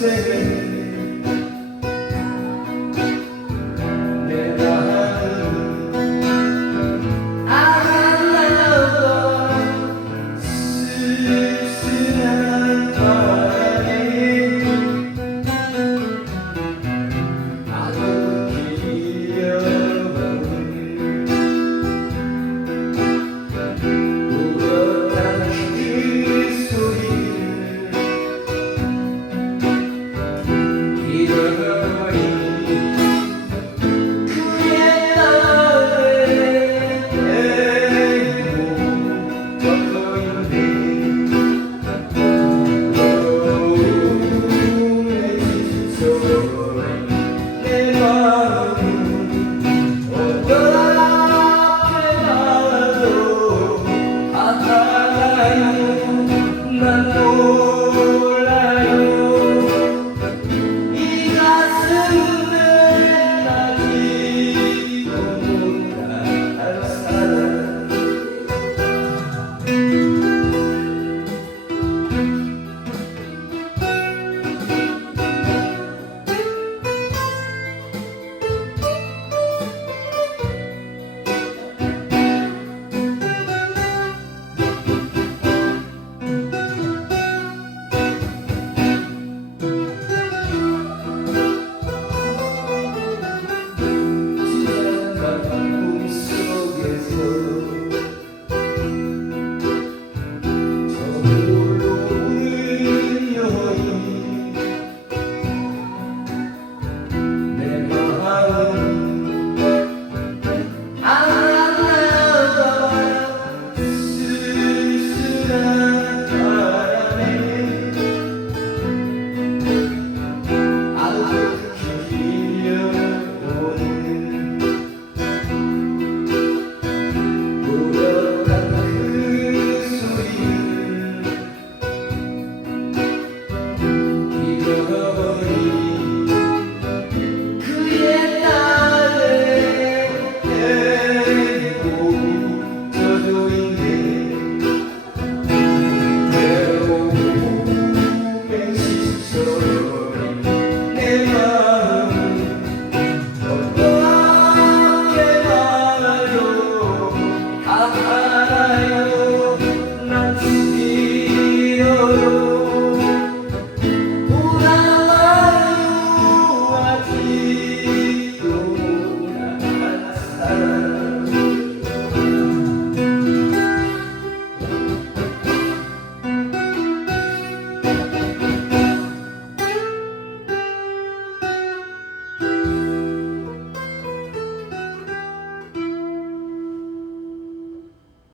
second. 나도